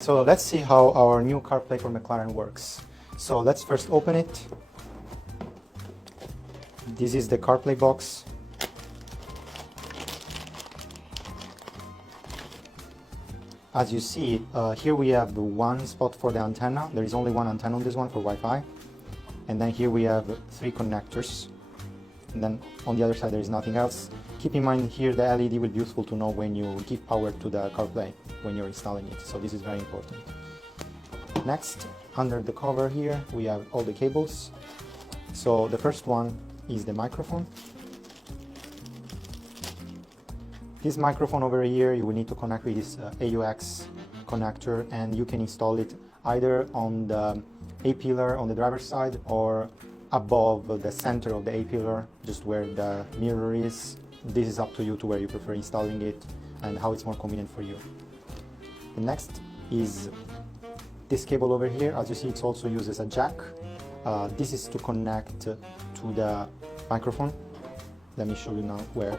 So let's see how our new CarPlay for McLaren works. So let's first open it. This is the CarPlay box. As you see, here we have one spot for the antenna. There is only one antenna on this one for Wi-Fi. And then here we have 3 connectors. And then on the other side there is nothing else. Keep in mind here the LED will be useful to know when you give power to the CarPlay when you're installing it. So this is very important. Next, under the cover here we have all the cables. So the first one is the microphone. This microphone over here you will need to connect with this AUX connector, and you can install it either on the A-pillar on the driver's side or above the center of the A-pillar, just where the mirror is. This is up to you to where you prefer installing it and how it's more convenient for you. The next is this cable over here. As you see, it's also used as a jack. This is to connect to the microphone. Let me show you now where.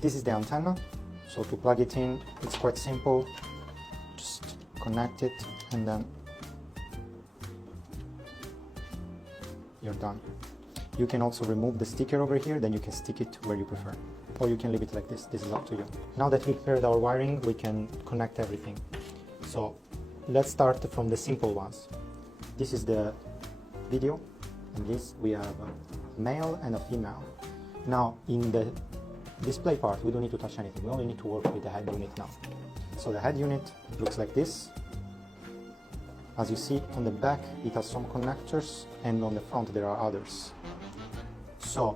This is the antenna, so to plug it in, it's quite simple. Just connect it and then you're done. You can also remove the sticker over here, then you can stick it where you prefer. Or you can leave it like this, this is up to you. Now that we've prepared our wiring, we can connect everything. So let's start from the simple ones. This is the video, and this we have a male and a female. Now in the display part, we don't need to touch anything. We only need to work with the head unit now. So the head unit looks like this. As you see on the back, it has some connectors, and on the front there are others. So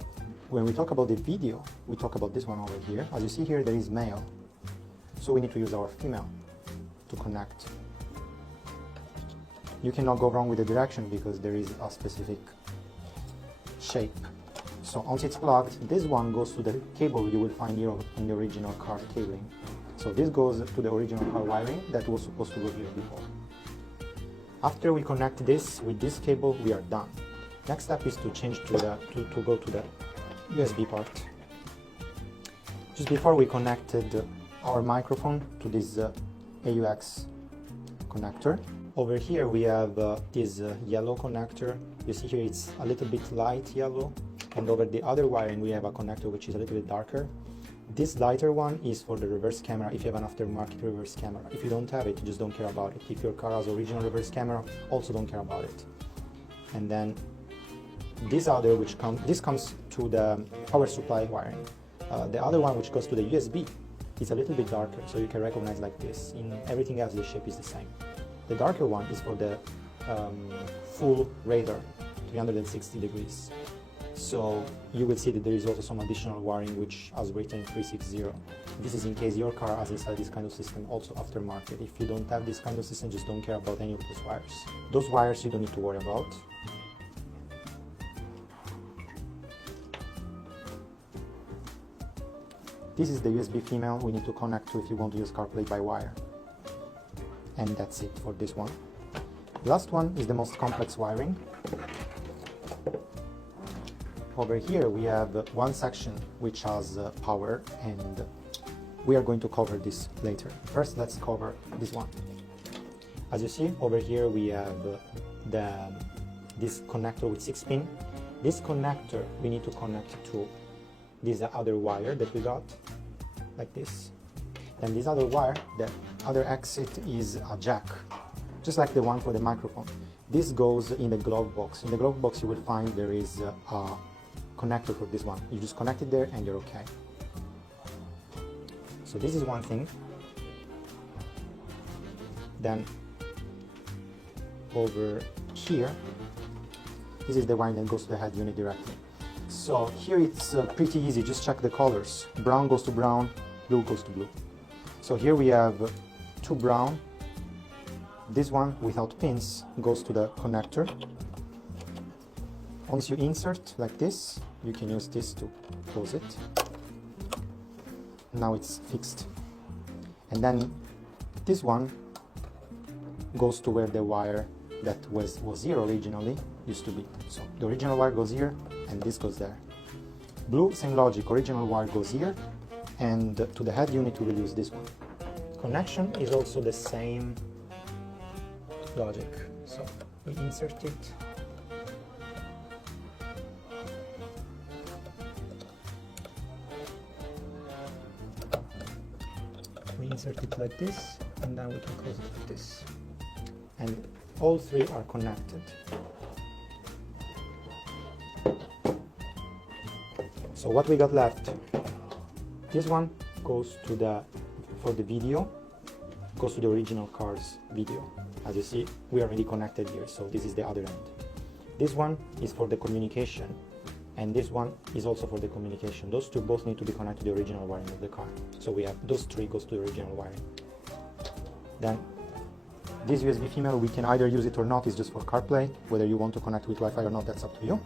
when we talk about the video, we talk about this one over here. As you see here, there is male. So we need to use our female to connect. You cannot go wrong with the direction because there is a specific shape. So once it's plugged, this one goes to the cable you will find here in the original car cabling. So this goes to the original car wiring that was supposed to go here before. After we connect this with this cable, we are done. Next step is to change to go to the USB part. Just before we connected our microphone to this AUX connector. Over here we have this yellow connector. You see here it's a little bit light yellow. And over the other wiring we have a connector which is a little bit darker. This lighter one is for the reverse camera if you have an aftermarket reverse camera. If you don't have it, you just don't care about it. If your car has original reverse camera, also don't care about it. And then this other this comes to the power supply wiring. The other one which goes to the USB is a little bit darker, so you can recognize like this. In everything else the shape is the same. The darker one is for the full radar, 360 degrees. So you will see that there is also some additional wiring which has written 360. This is in case your car has inside this kind of system, also aftermarket. If you don't have this kind of system, just don't care about any of those wires. Those wires you don't need to worry about. This is the USB female we need to connect to if you want to use CarPlay by wire. And that's it for this one. The last one is the most complex wiring. Over here we have one section which has power, and we are going to cover this later. First let's cover this one. As you see over here we have this connector with 6 pins. This connector we need to connect to this other wire that we got, like this. Then this other wire, the other exit is a jack, just like the one for the microphone. This goes in the glove box. In the glove box you will find there is a connector for this one. You just connect it there and you're okay. So this is one thing. Then over here, this is the one that goes to the head unit directly. So here it's pretty easy, just check the colors. Brown goes to brown, blue goes to blue. So here we have 2 brown. This one without pins goes to the connector. Once you insert like this, you can use this to close it. Now it's fixed. And then this one goes to where the wire that was here originally, used to be. So the original wire goes here and this goes there. Blue, same logic, original wire goes here, and to the head unit we will use this one. Connection is also the same logic. So we insert it. We insert it like this, and then we can close it like this. And all three are connected. So what we got left, this one goes to the, for the video, goes to the original car's video. As you see, we are already connected here, so this is the other end. This one is for the communication, and this one is also for the communication. Those two both need to be connected to the original wiring of the car. So we have those three goes to the original wiring. Then this USB female, we can either use it or not, it's just for CarPlay. Whether you want to connect with Wi-Fi or not, that's up to you.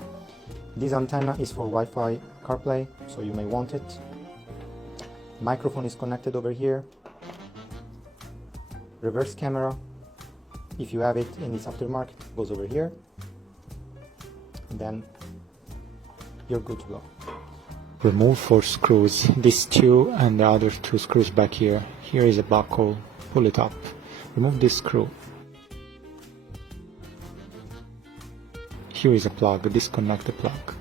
This antenna is for Wi-Fi CarPlay, so you may want it. Microphone is connected over here. Reverse camera, if you have it in its aftermarket, goes over here. And then you're good to go. Remove 4 screws, these 2 and the other 2 screws back here. Here is a buckle, pull it up. Remove this screw. Here is a plug, disconnect the plug.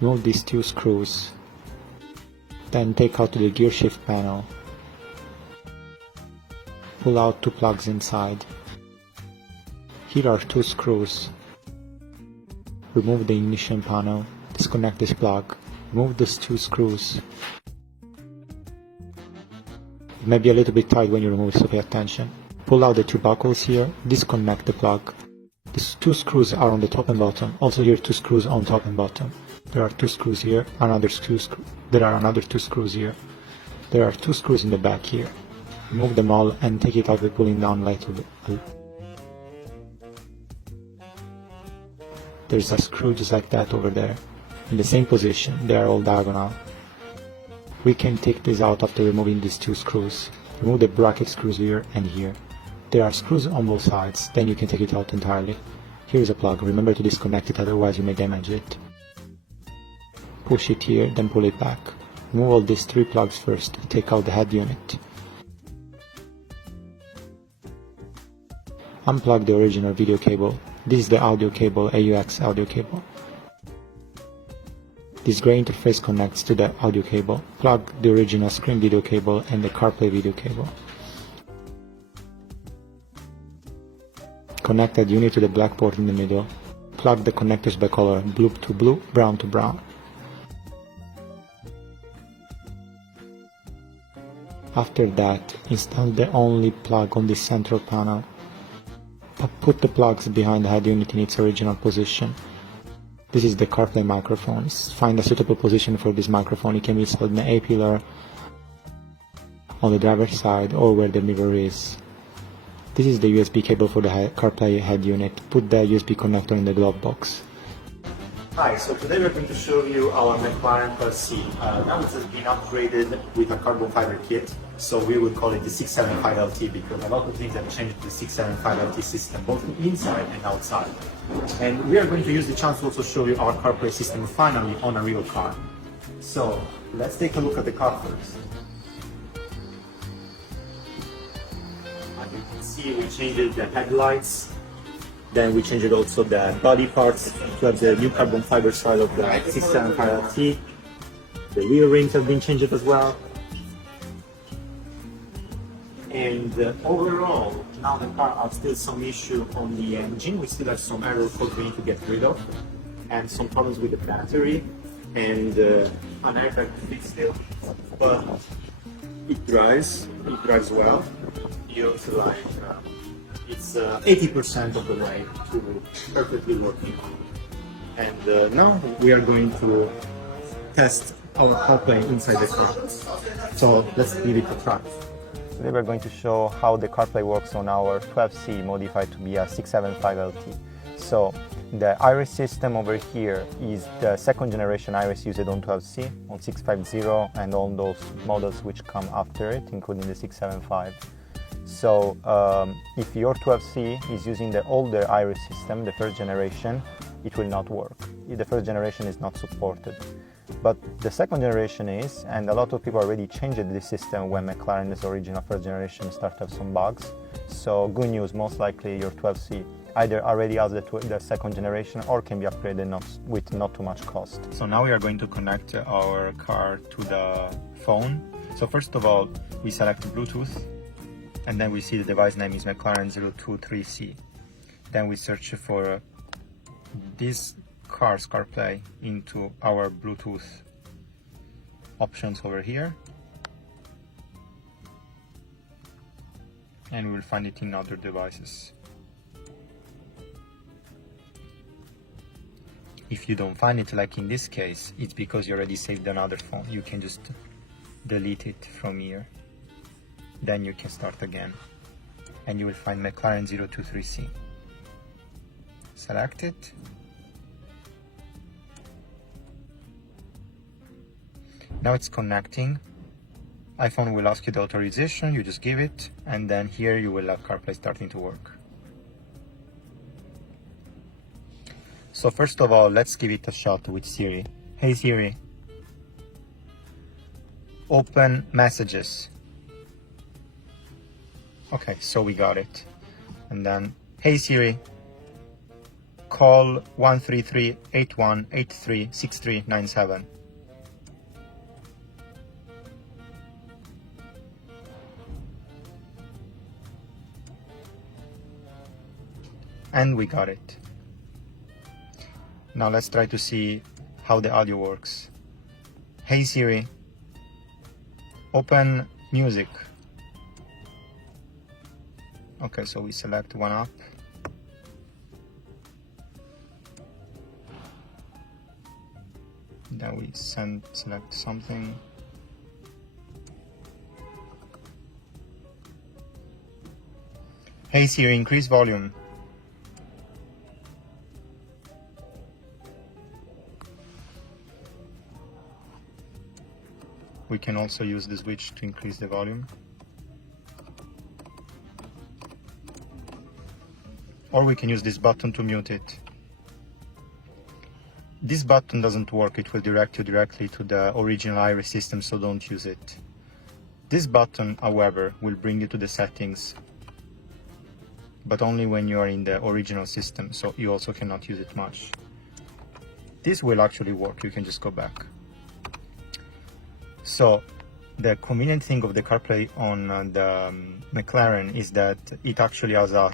Remove these 2 screws. Then take out the gear shift panel. Pull out 2 plugs inside. Here are 2 screws. Remove the ignition panel. Disconnect this plug. Remove these 2 screws. It may be a little bit tight when you remove it, so pay attention. Pull out the 2 buckles here. Disconnect the plug. These 2 screws are on the top and bottom. Also here 2 screws on top and bottom. There are 2 screws here. There are another 2 screws here. There are 2 screws in the back here. Remove them all and take it out by pulling down lightly. There's a screw just like that over there. In the same position, they are all diagonal. We can take this out after removing these 2 screws. Remove the bracket screws here and here. There are screws on both sides, then you can take it out entirely. Here is a plug, remember to disconnect it, otherwise you may damage it. Push it here, then pull it back. Remove all these 3 plugs first, take out the head unit. Unplug the original video cable. This is the audio cable, AUX audio cable. This gray interface connects to the audio cable. Plug the original screen video cable and the CarPlay video cable. Connect that unit to the black port in the middle. Plug the connectors by color, blue to blue, brown to brown. After that, install the only plug on the central panel. Put the plugs behind the head unit in its original position. This is the CarPlay microphone. Find a suitable position for this microphone. It can be installed in the A-pillar, on the driver's side, or where the mirror is. This is the USB cable for the CarPlay head unit. Put the USB connector in the glove box. Hi, so today we're going to show you our McLaren Plus C. Now it has been upgraded with a carbon fiber kit, so we will call it the 675LT because a lot of things have changed to the 675LT system, both inside and outside. And we are going to use the chance to also show you our CarPlay system finally on a real car. So let's take a look at the car first. As you can see, we changed the headlights. Then we changed also the body parts to have the new carbon fiber side of the 675LT. The rear rings have been changed as well. And overall, now the car has still some issue on the engine. We still have some error codes we need to get rid of, and some problems with the battery, and an airbag to fix still. But it drives well. You also like. It's 80% of the way to perfectly working. And now we are going to test our CarPlay inside the car. So let's give it a try. Today we're going to show how the CarPlay works on our 12C modified to be a 675LT. So the iris system over here is the second generation iris used on 12C, on 650 and all those models which come after it, including the 675. So if your 12C is using the older iris system, the first generation, it will not work. The first generation is not supported. But the second generation is, and a lot of people already changed this system when McLaren's original first generation started to have some bugs. So good news, most likely your 12C either already has the second generation or can be upgraded with not too much cost. So now we are going to connect our car to the phone. So first of all, we select Bluetooth, and then we see the device name is McLaren 023C. Then we search for this car's CarPlay into our Bluetooth options over here, and we will find it in other devices. If you don't find it, like in this case, it's because you already saved another phone. You can just delete it from here. Then you can start again, and you will find McLaren 023C. Select it. Now it's connecting. iPhone will ask you the authorization, you just give it, and then here you will have CarPlay starting to work. So first of all, let's give it a shot with Siri. Hey Siri, open messages. Okay, so we got it. And then, hey Siri, call 133-8183-6397. And we got it. Now let's try to see how the audio works. Hey Siri, open music. Okay, so we select one up. Then we select something. Hey Siri, increase volume. We can also use the switch to increase the volume. Or we can use this button to mute it. This button doesn't work, it will direct you directly to the original iris system, so don't use it. This button, however, will bring you to the settings, but only when you are in the original system, so you also cannot use it much. This will actually work, you can just go back. So the convenient thing of the CarPlay on the McLaren is that it actually has a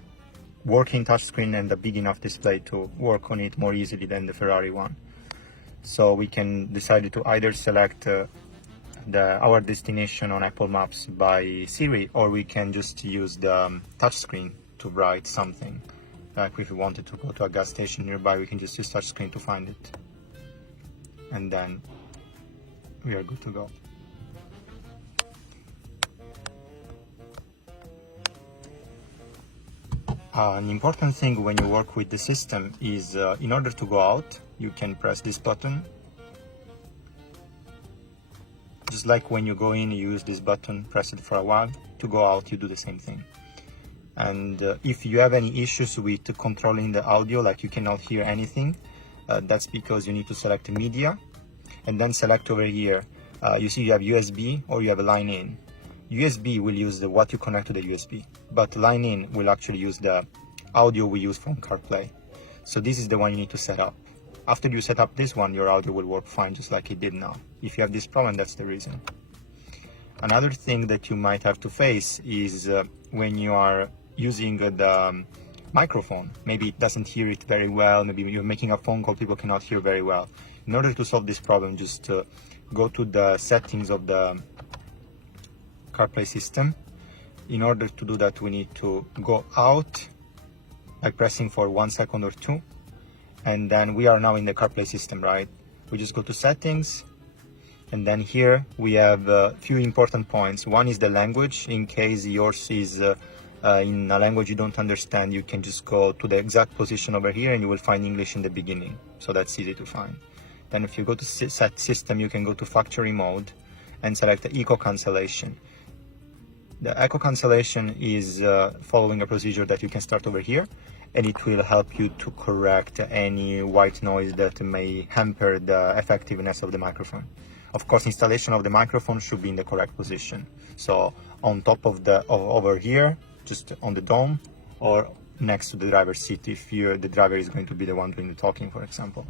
working touchscreen and a big enough display to work on it more easily than the Ferrari one. So we can decide to either select our destination on Apple Maps by Siri, or we can just use the touchscreen to write something. Like if we wanted to go to a gas station nearby, we can just use touchscreen to find it. And then we are good to go. An important thing when you work with the system is in order to go out, you can press this button. Just like when you go in, you use this button, press it for a while. To go out, you do the same thing. And if you have any issues with controlling the audio, like you cannot hear anything, that's because you need to select media and then select over here. You see you have USB or you have a line in. USB will use what you connect to the USB, but line in will actually use the audio we use from CarPlay. So this is the one you need to set up. After you set up this one, your audio will work fine, just like it did now. If you have this problem, that's the reason. Another thing that you might have to face is when you are using the microphone. Maybe it doesn't hear it very well, maybe you're making a phone call, people cannot hear very well. In order to solve this problem, just go to the settings of the CarPlay system. In order to do that, we need to go out by pressing for 1 second or 2, and then we are now in the CarPlay system, right? We just go to settings, and then here we have a few important points. One is the language. In case yours is in a language you don't understand, you can just go to the exact position over here and you will find English in the beginning, so that's easy to find. Then if you go to set system, you can go to factory mode and select the echo cancellation. The echo cancellation is following a procedure that you can start over here, and it will help you to correct any white noise that may hamper the effectiveness of the microphone. Of course, installation of the microphone should be in the correct position. So on top of over here, just on the dome, or next to the driver's seat if the driver is going to be the one doing the talking, for example.